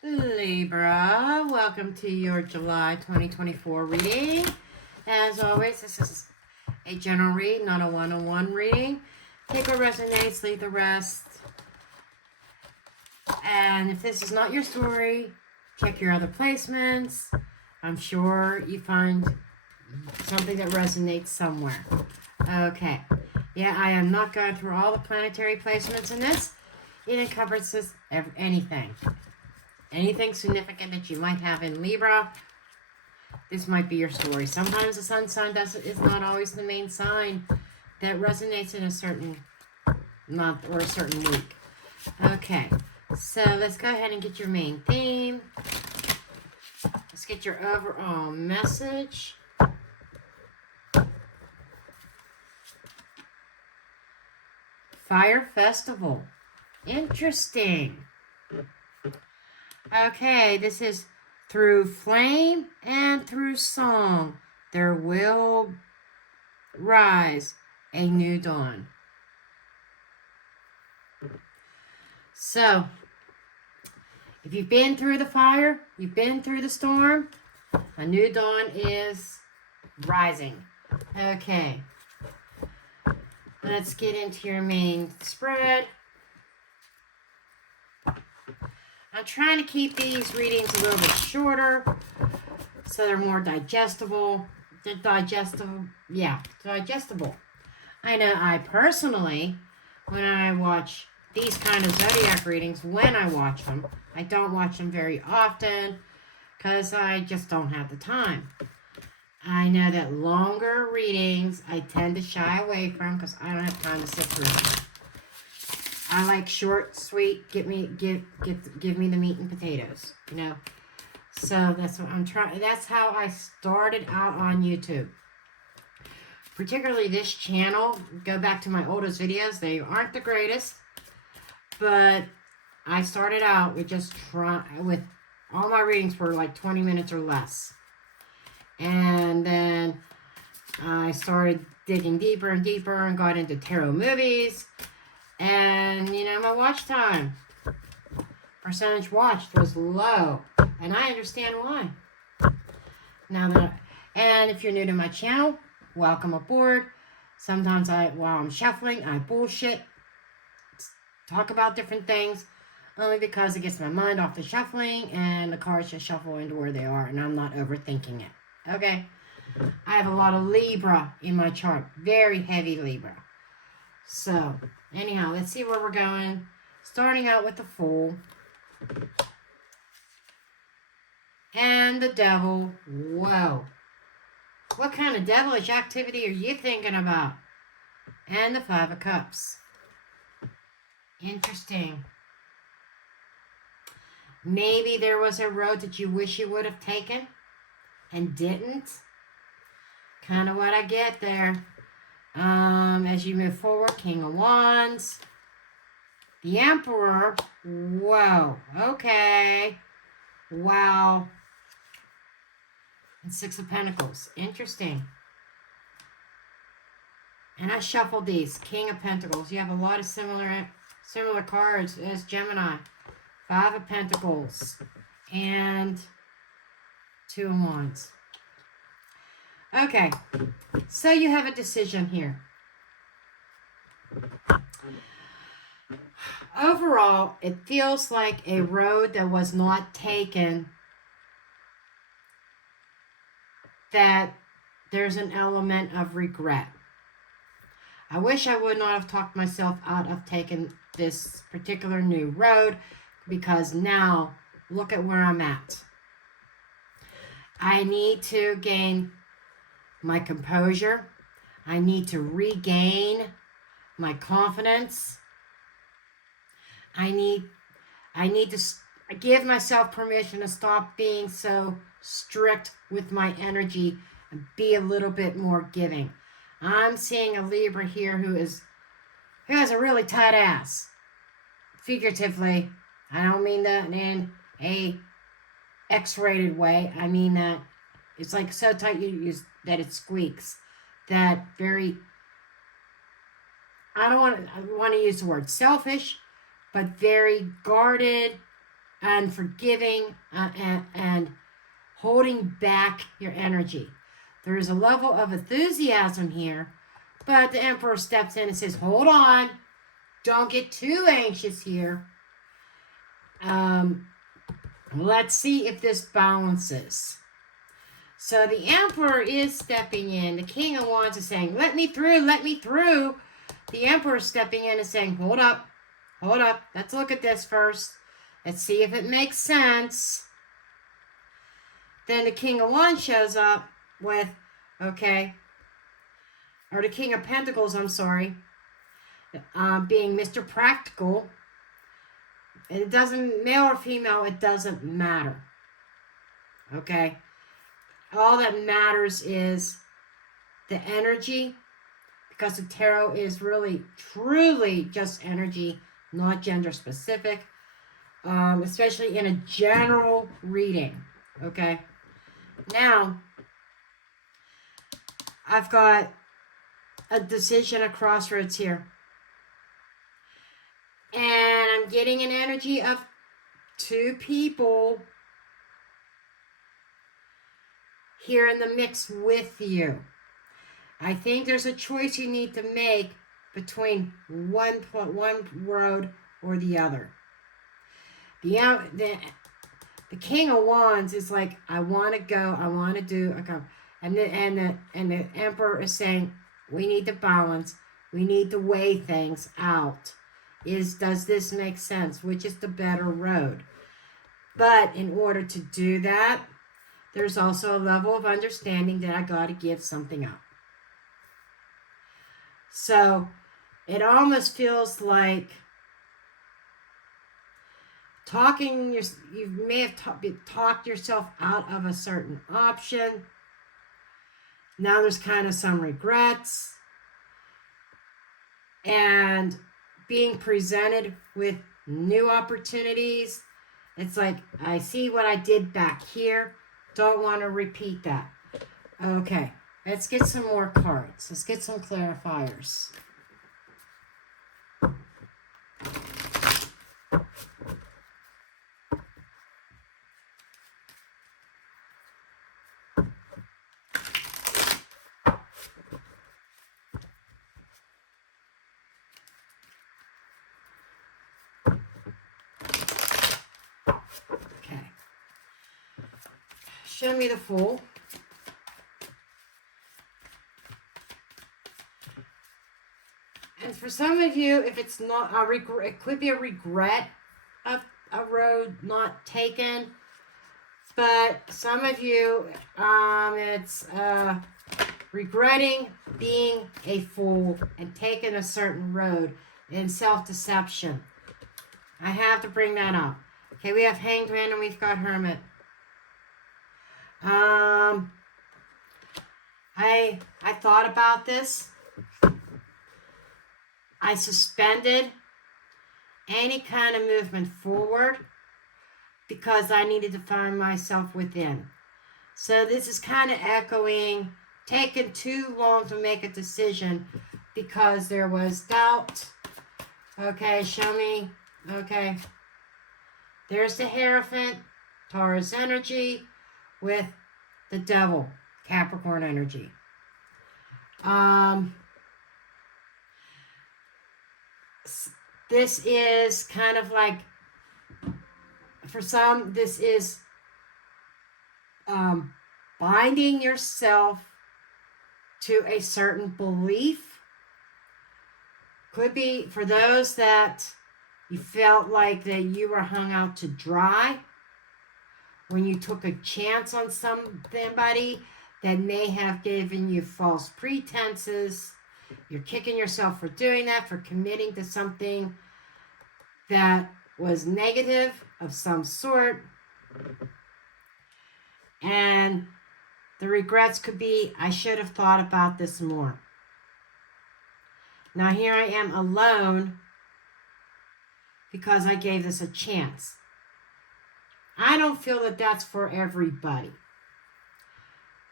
Libra, welcome to your July 2024 reading. As always, this is a general read, not a one-on-one reading. Take what resonates, leave the rest. And if this is not your story, check your other placements. I'm sure you find something that resonates somewhere. Okay. Yeah, I am not going through all the planetary placements in this. It encompasses anything. Anything significant that you might have in Libra, this might be your story. Sometimes the sun sign is not always the main sign that resonates in a certain month or a certain week. Okay, so let's go ahead and get your main theme. Let's get your overall message. Fire Festival. Interesting. Okay, this is through flame and through song. There will rise a new dawn. So, if you've been through the fire, you've been through the storm, a new dawn is rising. Okay, let's get into your main spread. I'm trying to keep these readings a little bit shorter so they're more digestible. Digestible. I know I personally, when I watch these kind of zodiac readings, when I watch them, I don't watch them very often because I just don't have the time. I know that longer readings I tend to shy away from because I don't have time to sit through them. I like short, sweet, give me the meat and potatoes, you know. So that's what I'm trying. That's how I started out on YouTube. Particularly this channel. Go back to my oldest videos. They aren't the greatest, but I started out with with all my readings were like 20 minutes or less. And then I started digging deeper and deeper and got into tarot movies. And, you know, my watch time, percentage watched was low. And I understand why. And if you're new to my channel, welcome aboard. Sometimes while I'm shuffling, I bullshit. Talk about different things. Only because it gets my mind off the shuffling and the cards just shuffle into where they are. And I'm not overthinking it. Okay? I have a lot of Libra in my chart. Very heavy Libra. So, anyhow, let's see where we're going. Starting out with the Fool. And the Devil. Whoa. What kind of devilish activity are you thinking about? And the Five of Cups. Interesting. Maybe there was a road that you wish you would have taken and didn't. Kind of what I get there. As you move forward, King of Wands. The Emperor. Whoa. Okay. Wow. And Six of Pentacles. Interesting. And I shuffled these. King of Pentacles. You have a lot of similar cards as Gemini. Five of Pentacles. And Two of Wands. Okay. So you have a decision here. Overall, it feels like a road that was not taken, that there's an element of regret. I wish I would not have talked myself out of taking this particular new road, because now look at where I'm at. I need to gain my composure. I need to regain my confidence. I need to give myself permission to stop being so strict with my energy and be a little bit more giving. I'm seeing a Libra here who has a really tight ass. Figuratively. I don't mean that in a X-rated way. I mean that it's like so tight that it squeaks. That very, I want to use the word selfish, but very guarded, and forgiving and holding back your energy. There is a level of enthusiasm here, but the Emperor steps in and says, hold on, don't get too anxious here. Let's see if this balances. So the Emperor is stepping in. The King of Wands is saying, let me through, let me through. The Emperor is stepping in and saying, hold up, let's look at this first. Let's see if it makes sense. Then the King of Wands shows up with, okay, or the King of Pentacles, I'm sorry, being Mr. Practical. And it doesn't, male or female, it doesn't matter. Okay? All that matters is the energy, because the tarot is really, truly just energy, not gender specific, especially in a general reading. Okay? Now, I've got a decision, a crossroads here. And I'm getting an energy of two people here in the mix with you. I think there's a choice you need to make between one road or the other. The King of Wands is like, I want to go, I want to do a go. And the Emperor is saying, we need to balance, we need to weigh things out. Does this make sense? Which is the better road? But in order to do that, there's also a level of understanding that I got to give something up. So it almost feels like you may have talked yourself out of a certain option. Now there's kind of some regrets. And being presented with new opportunities. It's like, I see what I did back here. Don't want to repeat that. Okay, let's get some more cards. Let's get some clarifiers. Show me the Fool. And for some of you, if it's not a regret, it could be a regret of a road not taken. But some of you, it's regretting being a fool and taking a certain road in self-deception. I have to bring that up. Okay, we have Hanged Man and we've got Hermit. I thought about this. I suspended any kind of movement forward because I needed to find myself within. So this is kind of echoing, taking too long to make a decision because there was doubt. Okay, show me. Okay. There's the Hierophant, Taurus energy, with the Devil, Capricorn energy. This is kind of like, for some, this is binding yourself to a certain belief. Could be for those that you felt like that you were hung out to dry when you took a chance on somebody that may have given you false pretenses. You're kicking yourself for doing that, for committing to something that was negative of some sort. And the regrets could be, I should have thought about this more. Now here I am alone because I gave this a chance. I don't feel that that's for everybody.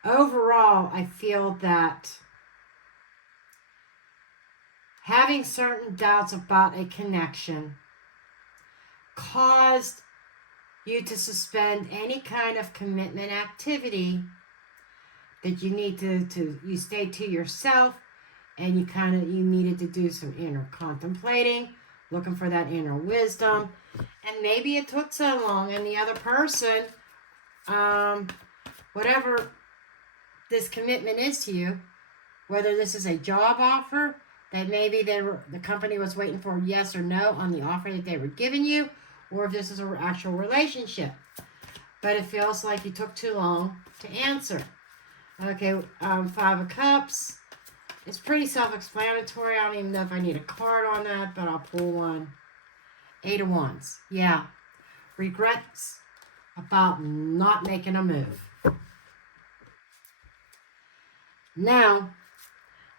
Overall, I feel that having certain doubts about a connection caused you to suspend any kind of commitment activity that you need to you stay to yourself, and you needed to do some inner contemplating, looking for that inner wisdom. And maybe it took so long, and the other person, whatever this commitment is to you, whether this is a job offer that maybe the company was waiting for yes or no on the offer that they were giving you, or if this is an actual relationship. But it feels like you took too long to answer. Okay, Five of Cups. It's pretty self-explanatory. I don't even know if I need a card on that, but I'll pull one. Eight of Wands. Yeah. Regrets about not making a move. Now,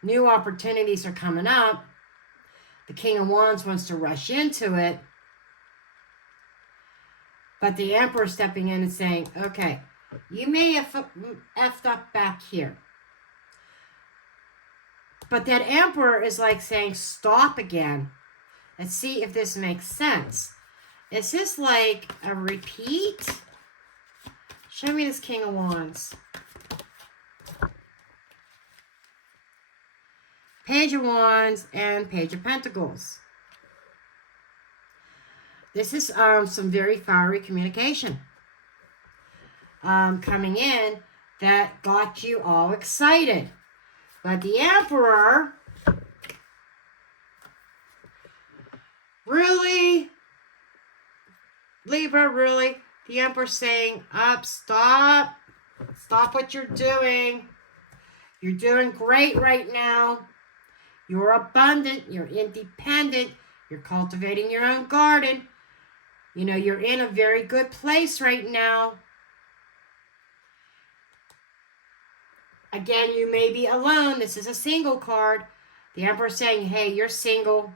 new opportunities are coming up. The King of Wands wants to rush into it. But the Emperor is stepping in and saying, okay, you may have effed up back here. But that Emperor is like saying, stop again. Let's see if this makes sense. Is this like a repeat? Show me this King of Wands. Page of Wands and Page of Pentacles. This is some very fiery communication coming in that got you all excited. But the Emperor, really, Libra, really, the Emperor saying, stop what you're doing. You're doing great right now. You're abundant, you're independent, you're cultivating your own garden. You know, you're in a very good place right now. Again, you may be alone. This is a single card. The Emperor saying, hey, you're single.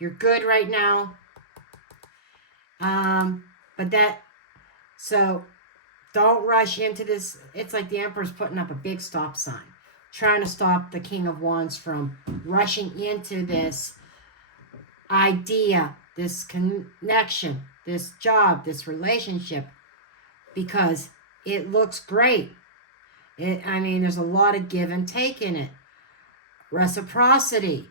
You're good right now. So don't rush into this. It's like the Emperor's putting up a big stop sign, trying to stop the King of Wands from rushing into this idea, this connection, this job, this relationship, because it looks great. There's a lot of give and take in it. Reciprocity.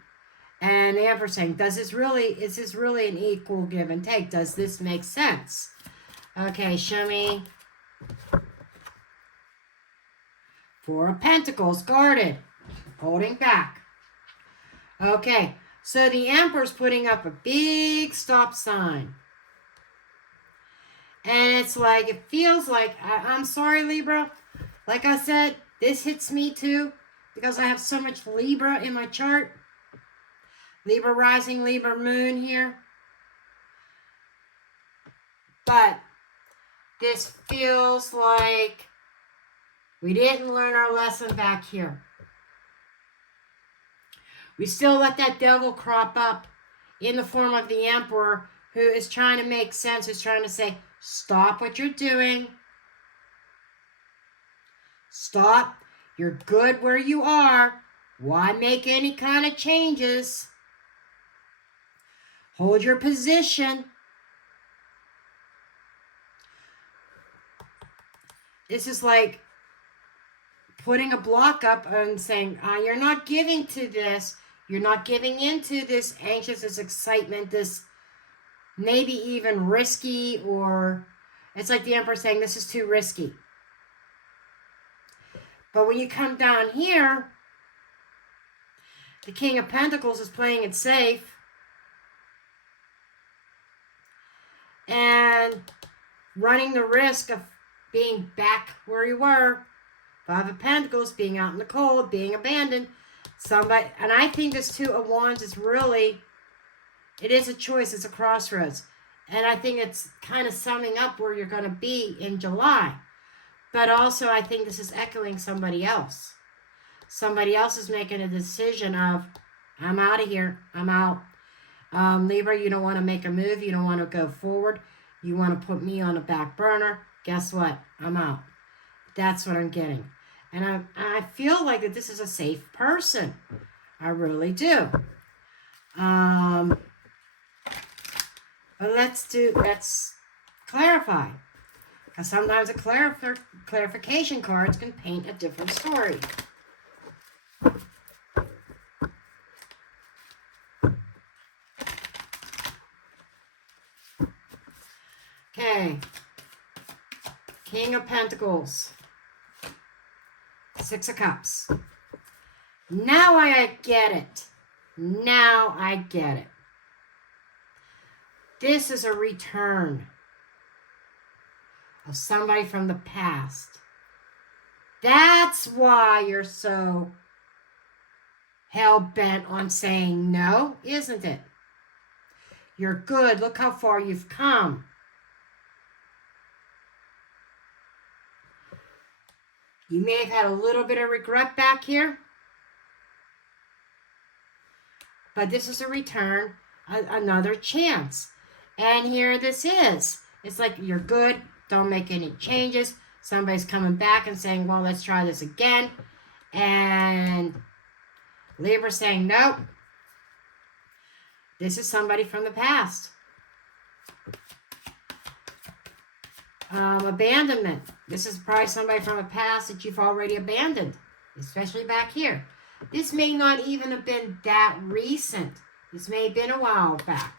And the Emperor saying, is this really an equal give and take? Does this make sense? Okay, show me. Four of Pentacles, guarded, holding back. Okay, so the Emperor's putting up a big stop sign. And it's like, it feels like, I'm sorry, Libra. Like I said, this hits me too because I have so much Libra in my chart. Libra rising, Libra moon here. But this feels like we didn't learn our lesson back here. We still let that devil crop up in the form of the Emperor, who is trying to make sense, who's trying to say, stop what you're doing. Stop. You're good where you are. Why make any kind of changes? Hold your position. This is like putting a block up and saying, you're not giving to this. You're not giving into this anxious, this excitement, this maybe even risky, or it's like the Emperor saying, this is too risky. But when you come down here, the King of Pentacles is playing it safe. And running the risk of being back where you were. Five of Pentacles, being out in the cold, being abandoned. Somebody, and I think this Two of Wands is really, it is a choice, it's a crossroads. And I think it's kind of summing up where you're going to be in July. But also, I think this is echoing somebody else. Somebody else is making a decision of, I'm out of here. I'm out. Libra, you don't want to make a move. You don't want to go forward. You want to put me on a back burner. Guess what? I'm out. That's what I'm getting. And I feel like that this is a safe person. I really do. But let's clarify. Because sometimes the clarification cards can paint a different story. Okay. King of Pentacles. Six of Cups. Now I get it. Now I get it. This is a return of somebody from the past. That's why you're so hell-bent on saying no, isn't it? You're good. Look how far you've come. You may have had a little bit of regret back here. But this is a return, another chance. And here this is. It's like you're good. Don't make any changes. Somebody's coming back and saying, well, let's try this again. And Libra saying, nope. This is somebody from the past. Abandonment. This is probably somebody from the past that you've already abandoned, especially back here. This may not even have been that recent. This may have been a while back.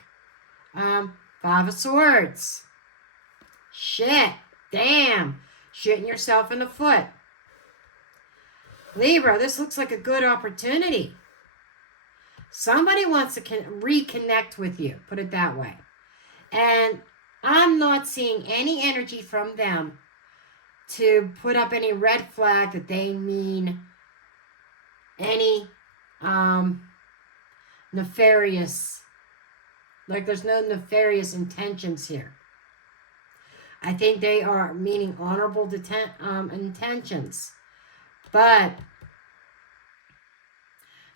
Five of Swords. Shit. Damn. Shooting yourself in the foot. Libra, this looks like a good opportunity. Somebody wants to reconnect with you. Put it that way. And I'm not seeing any energy from them to put up any red flag that they mean any nefarious, like there's no nefarious intentions here. I think they are meaning honorable intentions. But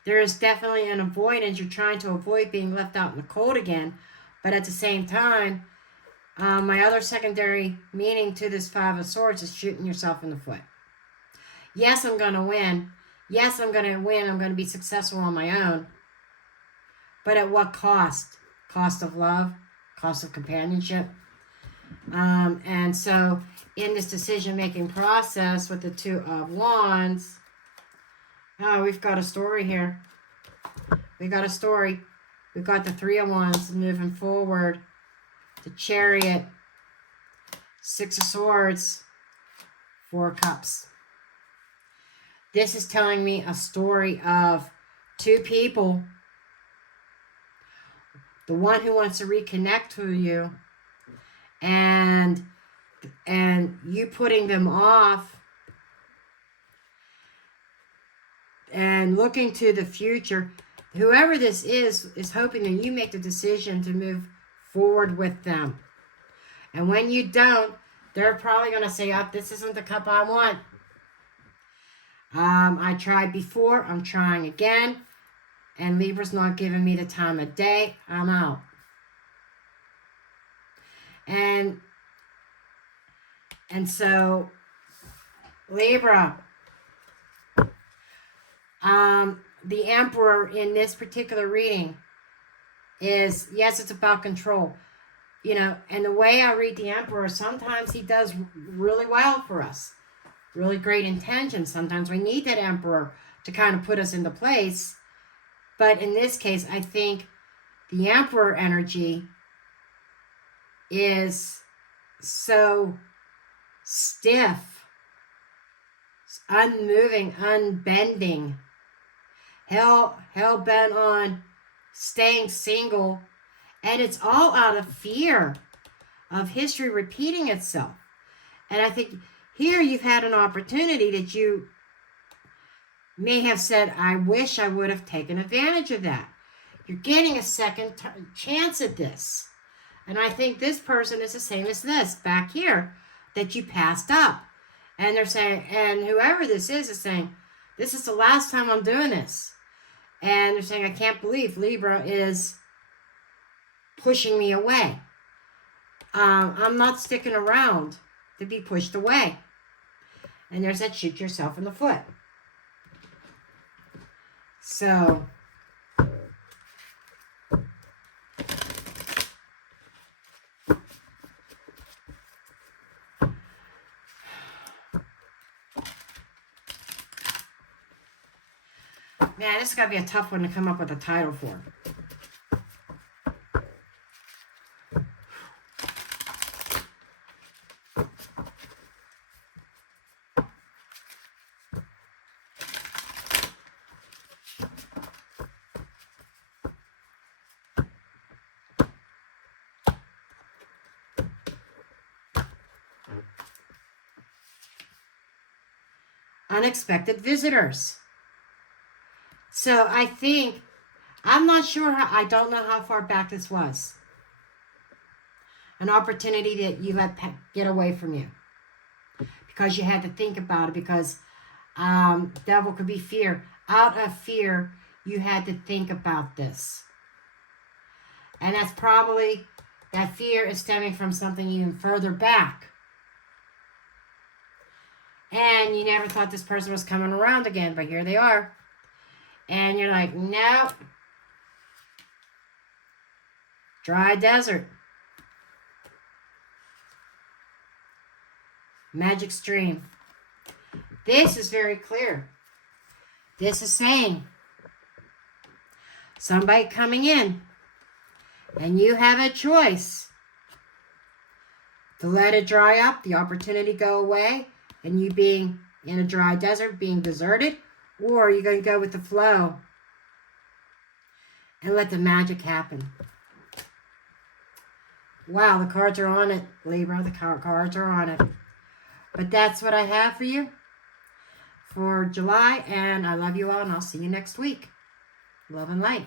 there is definitely an avoidance. You're trying to avoid being left out in the cold again. But at the same time, my other secondary meaning to this Five of Swords is shooting yourself in the foot. Yes, I'm going to win. Yes, I'm going to win. I'm going to be successful on my own. But at what cost? Cost of love, cost of companionship. And so in this decision-making process with the Two of Wands, we've got a story here. We got a story. We've got the Three of Wands moving forward. The Chariot, Six of Swords, Four of Cups. This is telling me a story of two people. The one who wants to reconnect with you and you putting them off and looking to the future. Whoever this is hoping that you make the decision to move forward with them. And when you don't, they're probably going to say, oh, this isn't the cup I want. I tried before. I'm trying again. And Libra's not giving me the time of day. I'm out. And so, Libra, the Emperor in this particular reading is, yes, it's about control. You know, and the way I read the Emperor, sometimes he does really well for us. Really great intentions. Sometimes we need that Emperor to kind of put us into place. But in this case, I think the Emperor energy is so stiff, unmoving, unbending, hell bent on staying single, and it's all out of fear of history repeating itself. And I think here you've had an opportunity that you may have said, I wish I would have taken advantage of that. You're getting a second chance at this. And I think this person is the same as this back here that you passed up. And they're saying, and whoever this is saying, this is the last time I'm doing this. And they're saying, I can't believe Libra is pushing me away. I'm not sticking around to be pushed away. And there's that shoot yourself in the foot. So, Man, this is going to be a tough one to come up with a title for. Unexpected visitors. So I think, I'm not sure I don't know how far back this was. An opportunity that you let get away from you. Because you had to think about it, because devil could be fear. Out of fear, you had to think about this. And that's probably, that fear is stemming from something even further back. And you never thought this person was coming around again, but here they are. And you're like, nope. Dry desert. Magic stream. This is very clear. This is saying somebody coming in, and you have a choice to let it dry up, the opportunity go away, and you being in a dry desert, being deserted, or you're going to go with the flow and let the magic happen. Wow, the cards are on it, Libra. The cards are on it. But that's what I have for you for July, and I love you all, and I'll see you next week. Love and light.